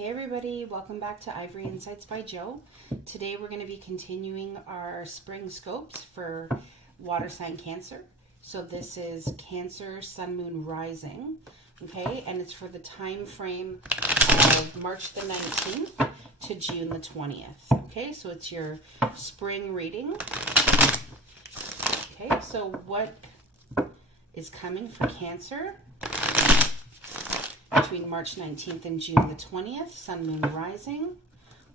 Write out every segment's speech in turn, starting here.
Hey everybody, welcome back to Ivory Insights by Joe. Today we're going to be continuing our Springscopes for water sign Cancer. So this is Cancer, Sun, Moon, Rising, okay? And it's for the time frame of March the 19th to June the 20th, okay? So it's your spring reading. Okay, so what is coming for Cancer between March 19th and June the 20th, Sun, Moon, Rising?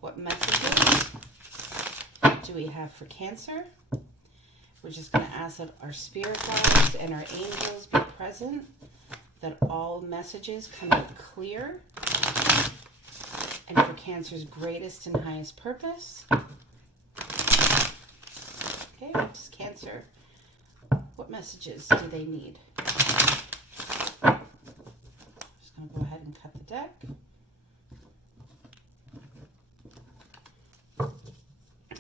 What messages do we have for Cancer? We're just going to ask that our spirit guides and our angels be present, that all messages come out clear, and for Cancer's greatest and highest purpose. Okay, just Cancer. What messages do they need? I'm going to go ahead and cut the deck.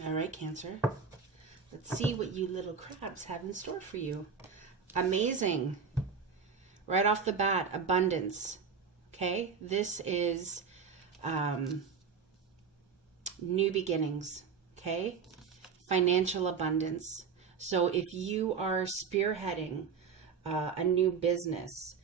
All right, Cancer. Let's see what you little crabs have in store for you. Amazing. Right off the bat, abundance. Okay, this is new beginnings. Okay, financial abundance. So if you are spearheading a new business,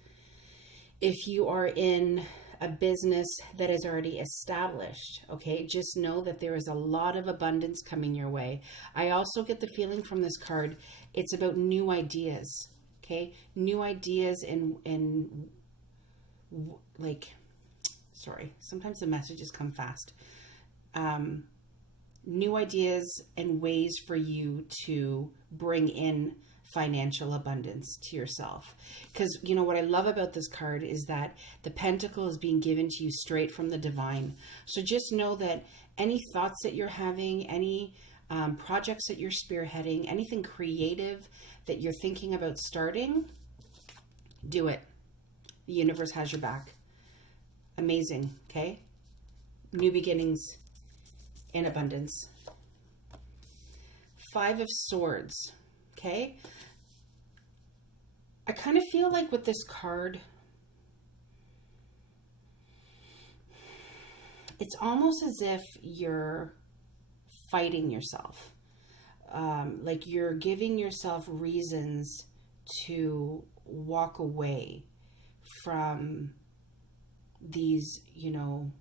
if you are in a business that is already established, okay, just know that there is a lot of abundance coming your way. I also get the feeling from this card, it's about new ideas, okay? New ideas and like, sorry, sometimes the messages come fast. New ideas and ways for you to bring in financial abundance to yourself. Because, you know, what I love about this card is that the pentacle is being given to you straight from the divine. So just know that any thoughts that you're having, any projects that you're spearheading, anything creative that you're thinking about starting, do it. The universe has your back. Amazing, okay? New beginnings in abundance. Five of Swords, okay? I kind of feel like with this card, it's almost as if you're fighting yourself. Like you're giving yourself reasons to walk away from these, you know,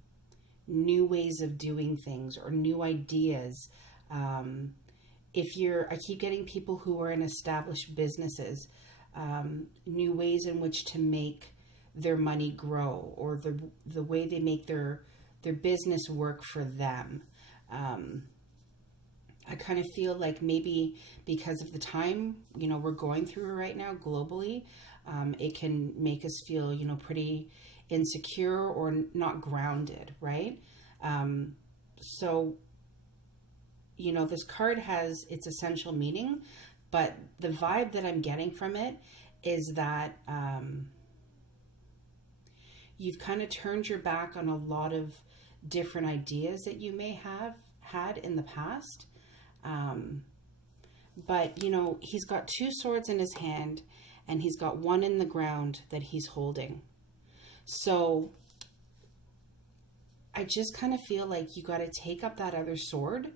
new ways of doing things or new ideas. I keep getting people who are in established businesses, new ways in which to make their money grow, or the way they make their business work for them. I kind of feel like maybe because of the time, you know, we're going through right now globally, it can make us feel, you know, pretty insecure or not grounded, right? So, you know, this card has its essential meaning, but the vibe that I'm getting from it is that you've kind of turned your back on a lot of different ideas that you may have had in the past. But, you know, he's got two swords in his hand and he's got one in the ground that he's holding. So I just kind of feel like you got to take up that other sword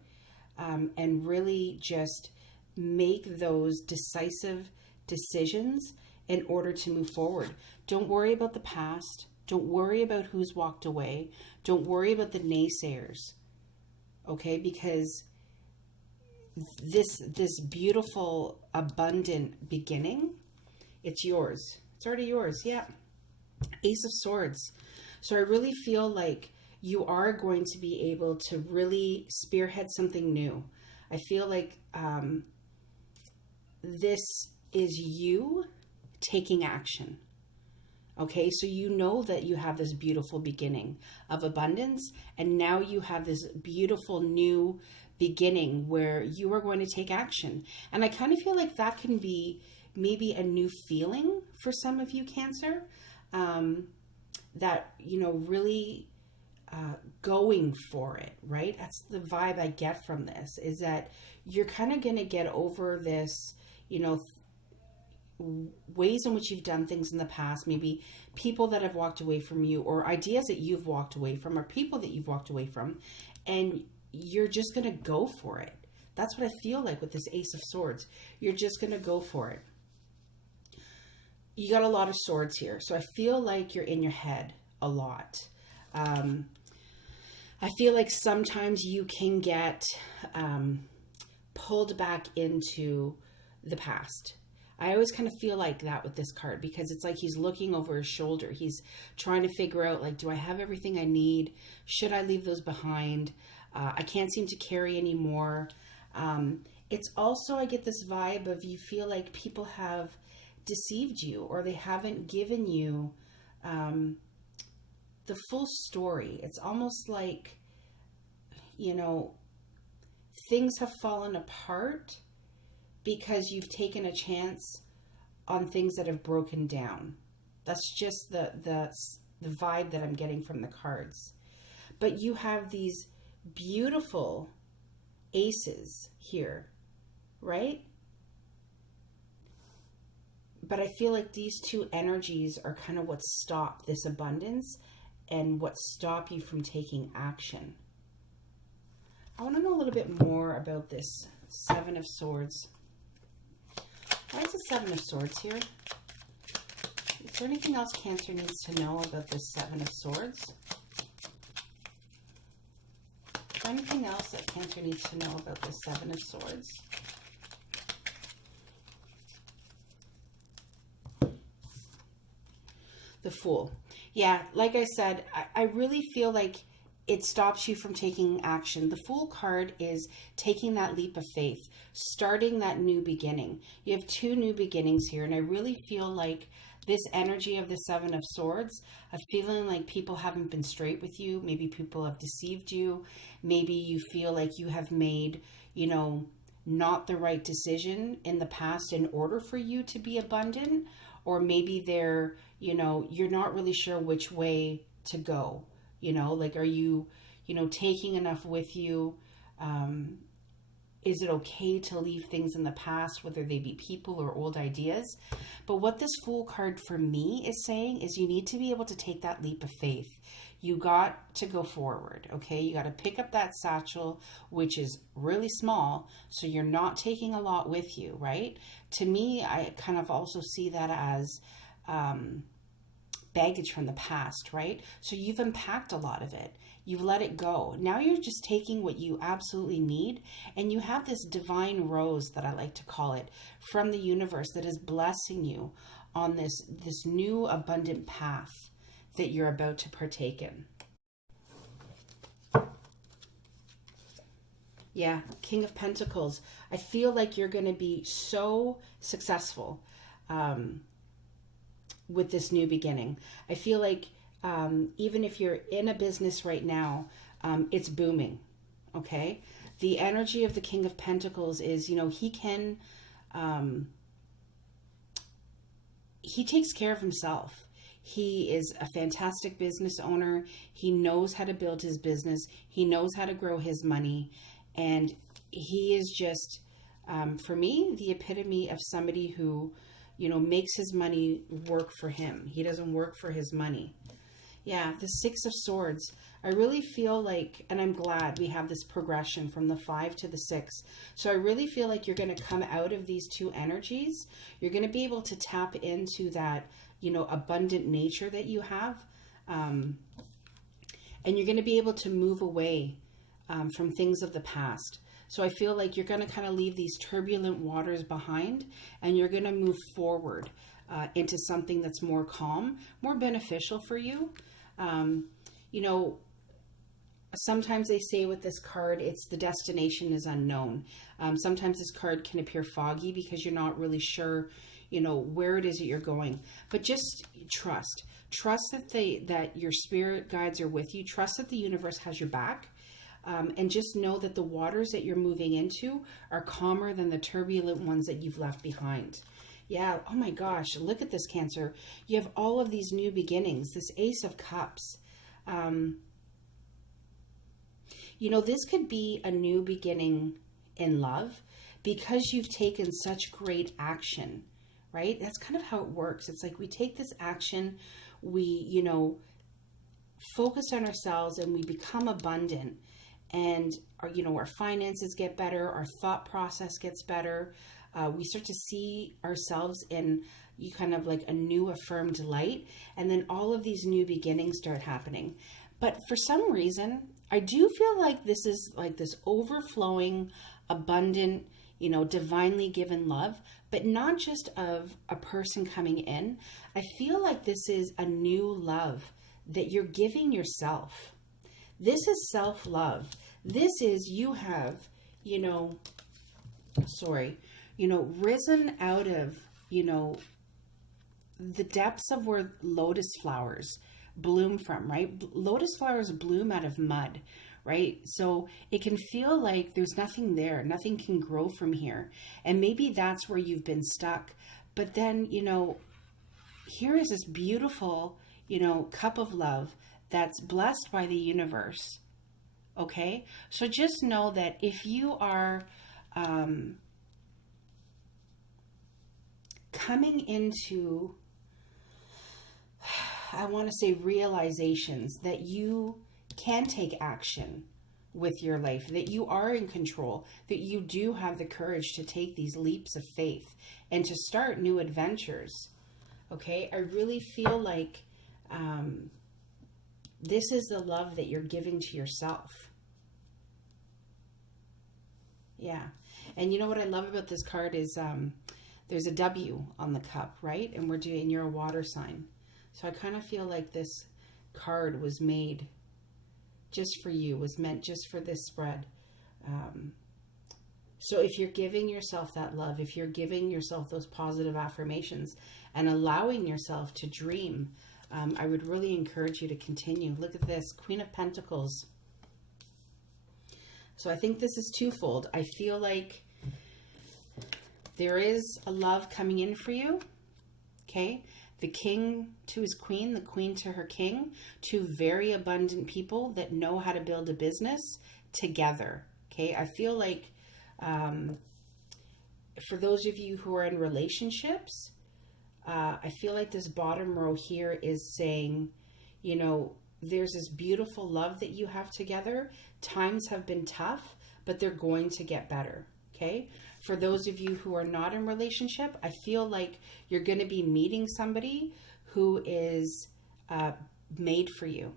and really just make those decisive decisions in order to move forward. Don't worry about the past. Don't worry about who's walked away. Don't worry about the naysayers. Okay? Because this beautiful, abundant beginning, it's yours. It's already yours. Yeah. Ace of Swords. So I really feel like you are going to be able to really spearhead something new. I feel like this is you taking action. Okay, so you know that you have this beautiful beginning of abundance, and now you have this beautiful new beginning where you are going to take action. And I kind of feel like that can be maybe a new feeling for some of you, Cancer, that, you know, really going for it, right? That's the vibe I get from this, is that you're kind of going to get over this, you know, ways in which you've done things in the past, maybe people that have walked away from you, or ideas that you've walked away from, or people that you've walked away from, and you're just going to go for it. That's what I feel like with this Ace of Swords. You're just going to go for it. You got a lot of swords here. So I feel like you're in your head a lot. I feel like sometimes you can get pulled back into the past. I always kind of feel like that with this card, because it's like he's looking over his shoulder. He's trying to figure out, like, do I have everything I need? Should I leave those behind? I can't seem to carry anymore. It's also, I get this vibe of you feel like people have deceived you, or they haven't given you the full story. It's almost like, you know, things have fallen apart because you've taken a chance on things that have broken down. That's just the vibe that I'm getting from the cards. But you have these beautiful aces here, right? But I feel like these two energies are kind of what stop this abundance and what stop you from taking action. I want to know a little bit more about this Seven of Swords. Why is the Seven of Swords here? Is there anything else Cancer needs to know about this Seven of Swords? Is there anything else that Cancer needs to know about this Seven of Swords? The Fool. Yeah, like I said, I really feel like it stops you from taking action. The Fool card is taking that leap of faith, starting that new beginning. You have two new beginnings here, and I really feel like this energy of the Seven of Swords, a feeling like people haven't been straight with you. Maybe people have deceived you. Maybe you feel like you have made, you know, not the right decision in the past in order for you to be abundant. Or maybe they're, you know, you're not really sure which way to go. You know, like, are you, you know, taking enough with you? Is it okay to leave things in the past, whether they be people or old ideas? But what this Fool card for me is saying is you need to be able to take that leap of faith. You got to go forward, okay? You got to pick up that satchel, which is really small, so you're not taking a lot with you, right? To me, I kind of also see that as baggage from the past, right? So you've unpacked a lot of it. You've let it go. Now you're just taking what you absolutely need, and you have this divine rose, that I like to call it, from the universe that is blessing you on this new abundant path that you're about to partake in. Yeah, King of Pentacles. I feel like you're going to be so successful with this new beginning. I feel like even if you're in a business right now, it's booming, okay? The energy of the King of Pentacles is, you know, he takes care of himself. He is a fantastic business owner. He knows how to build his business. He knows how to grow his money. And he is just, for me, the epitome of somebody who, you know, makes his money work for him. He doesn't work for his money. Yeah, the Six of Swords. I really feel like, and I'm glad we have this progression from the 5 to the 6. So I really feel like you're going to come out of these two energies. You're going to be able to tap into that, you know, abundant nature that you have. And you're going to be able to move away from things of the past. So I feel like you're going to kind of leave these turbulent waters behind, and you're going to move forward into something that's more calm, more beneficial for you. You know, sometimes they say with this card, it's the destination is unknown. Sometimes this card can appear foggy because you're not really sure, you know, where it is that you're going. But just trust that your spirit guides are with you. Trust that the universe has your back. And just know that the waters that you're moving into are calmer than the turbulent ones that you've left behind. Yeah, oh my gosh, look at this, Cancer. You have all of these new beginnings, this Ace of Cups. You know, this could be a new beginning in love because you've taken such great action, right? That's kind of how it works. It's like we take this action, we, focus on ourselves, and we become abundant, and our finances get better, our thought process gets better. We start to see ourselves in kind of like a new affirmed light, and then all of these new beginnings start happening. But for some reason, I do feel like this is like this overflowing, abundant, divinely given love, but not just of a person coming in. I feel like this is a new love that you're giving yourself. This is self-love. This is you have, risen out of, the depths of where lotus flowers bloom from, right? Lotus flowers bloom out of mud, right? So it can feel like there's nothing there. Nothing can grow from here. And maybe that's where you've been stuck. But then, here is this beautiful, cup of love that's blessed by the universe. Okay? So just know that if you are coming into, I want to say, realizations that you can take action with your life, that you are in control, that you do have the courage to take these leaps of faith and to start new adventures. Okay? I really feel like this is the love that you're giving to yourself. Yeah. And you know what I love about this card is there's a W on the cup, right? And you're a water sign. So I kind of feel like this card was made just for you, was meant just for this spread. So if you're giving yourself that love, if you're giving yourself those positive affirmations and allowing yourself to dream, I would really encourage you to continue. Look at this, Queen of Pentacles. So I think this is twofold. I feel like there is a love coming in for you. Okay. The king to his queen, the queen to her king, two very abundant people that know how to build a business together. Okay. I feel like for those of you who are in relationships, I feel like this bottom row here is saying, there's this beautiful love that you have together. Times have been tough, but they're going to get better. Okay. For those of you who are not in relationship, I feel like you're going to be meeting somebody who is made for you.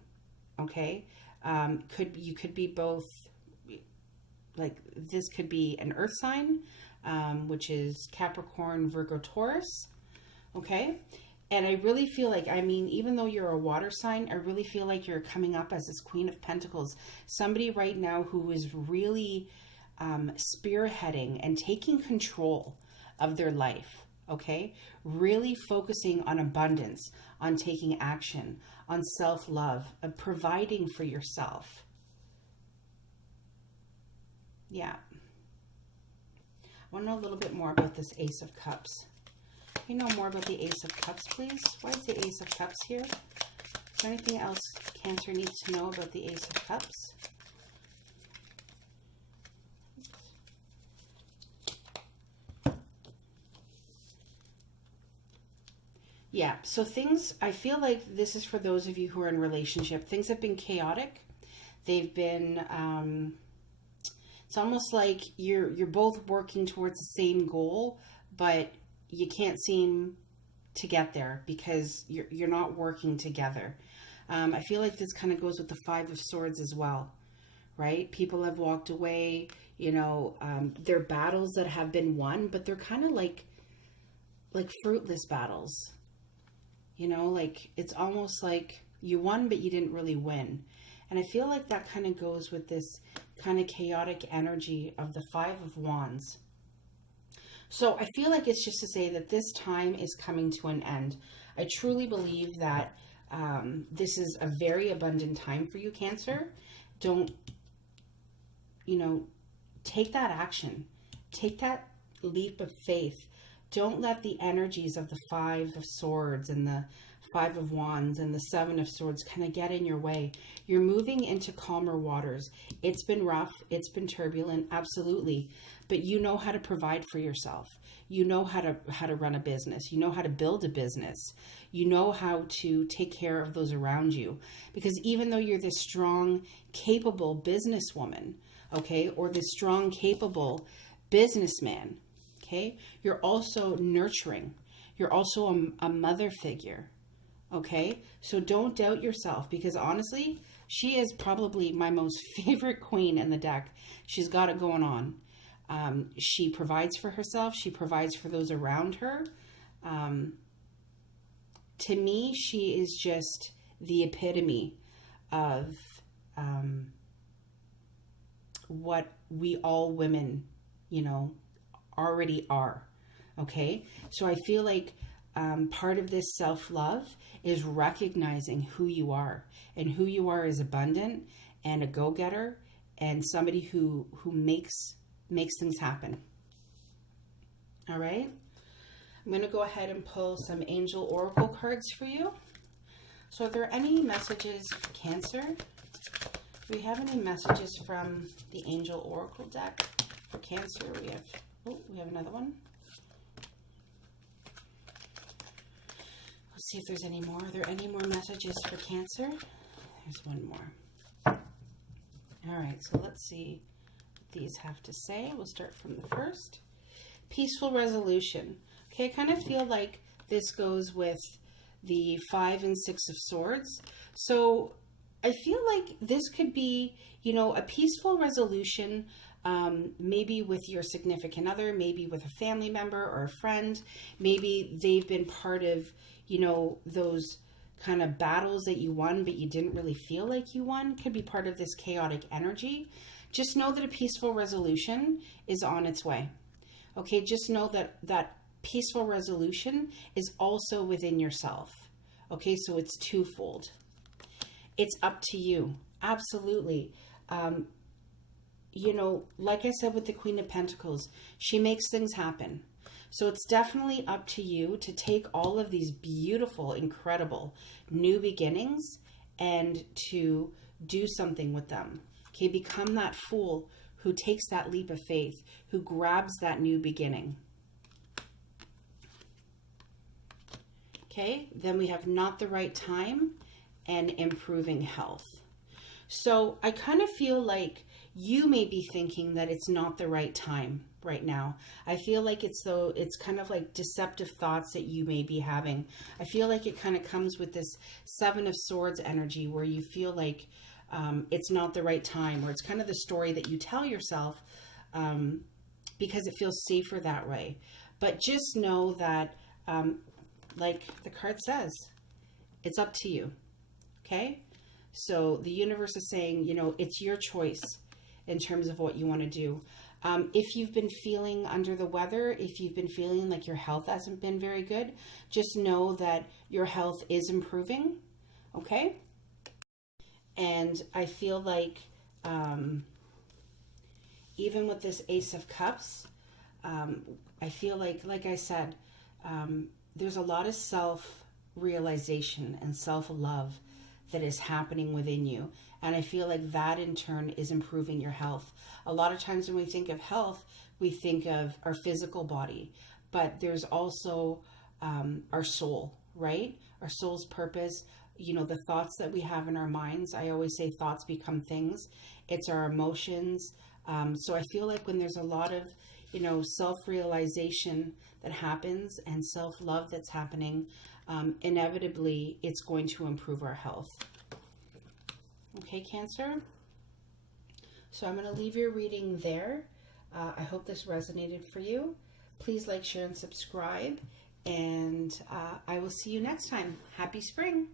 Okay. You could be both, like this could be an earth sign, which is Capricorn, Virgo, Taurus. Okay. And I really feel like, even though you're a water sign, I really feel like you're coming up as this Queen of Pentacles. Somebody right now who is really spearheading and taking control of their life. Okay. Really focusing on abundance, on taking action, on self-love, of providing for yourself. Yeah. I want to know a little bit more about this Ace of Cups. Can you know more about the Ace of Cups, please? Why is the Ace of Cups here? Is there anything else Cancer needs to know about the Ace of Cups? Yeah, so I feel like this is for those of you who are in relationship. Things have been chaotic. They've been, it's almost like you're both working towards the same goal, but you can't seem to get there because you're not working together. I feel like this kind of goes with the Five of Swords as well, right? People have walked away, they're battles that have been won, but they're kind of like fruitless battles. It's almost like you won, but you didn't really win. And I feel like that kind of goes with this kind of chaotic energy of the Five of Wands. So I feel like it's just to say that this time is coming to an end. I truly believe that this is a very abundant time for you, Cancer. Don't, take that action. Take that leap of faith. Don't let the energies of the Five of Swords and the Five of Wands and the Seven of Swords kind of get in your way. You're moving into calmer waters. It's been rough. It's been turbulent. Absolutely. But you know how to provide for yourself. You know how to run a business. You know how to build a business. You know how to take care of those around you. Because even though you're this strong, capable businesswoman, okay, or this strong, capable businessman, okay, you're also nurturing. You're also a mother figure. Okay, so don't doubt yourself, because honestly, she is probably my most favorite queen in the deck. She's got it going on. She provides for herself. She provides for those around her. To me, she is just the epitome of what we all women, already are. Okay, so I feel like part of this self-love is recognizing who you are, and who you are is abundant and a go-getter and somebody who makes things happen. All right, I'm going to go ahead and pull some angel oracle cards for you. So are there any messages for Cancer? Do we have any messages from the angel oracle deck for Cancer? We have another one. Let's see if there's any more. Are there any more messages for Cancer? There's one more. All right, so let's see what these have to say. We'll start from the first. Peaceful resolution. Okay, I kind of feel like this goes with the 5 and 6 of Swords. So I feel like this could be, a peaceful resolution, maybe with your significant other, maybe with a family member or a friend. Maybe they've been part of, those kind of battles that you won, but you didn't really feel like you won. Could be part of this chaotic energy. Just know that a peaceful resolution is on its way. Okay, just know that peaceful resolution is also within yourself. Okay, so it's twofold. It's up to you. Absolutely. Like I said with the Queen of Pentacles, she makes things happen. So it's definitely up to you to take all of these beautiful, incredible new beginnings and to do something with them. Okay, become that fool who takes that leap of faith, who grabs that new beginning. Okay, then we have not the right time and improving health. So I kind of feel like you may be thinking that it's not the right time right now. I feel like it's kind of like deceptive thoughts that you may be having. I feel like it kind of comes with this 7 of Swords energy where you feel like it's not the right time, or it's kind of the story that you tell yourself because it feels safer that way. But just know that, like the card says, it's up to you. Okay? So the universe is saying, it's your choice in terms of what you want to do. If you've been feeling under the weather, if you've been feeling like your health hasn't been very good, just know that your health is improving. Okay? And I feel like even with this Ace of Cups, I feel like I said, there's a lot of self-realization and self-love that is happening within you. And I feel like that in turn is improving your health. A lot of times when we think of health, we think of our physical body, but there's also our soul, right? Our soul's purpose, the thoughts that we have in our minds. I always say thoughts become things. It's our emotions. So I feel like when there's a lot of, self-realization that happens and self-love that's happening, inevitably it's going to improve our health. Okay, Cancer? So I'm going to leave your reading there. I hope this resonated for you. Please like, share, and subscribe. And I will see you next time. Happy spring.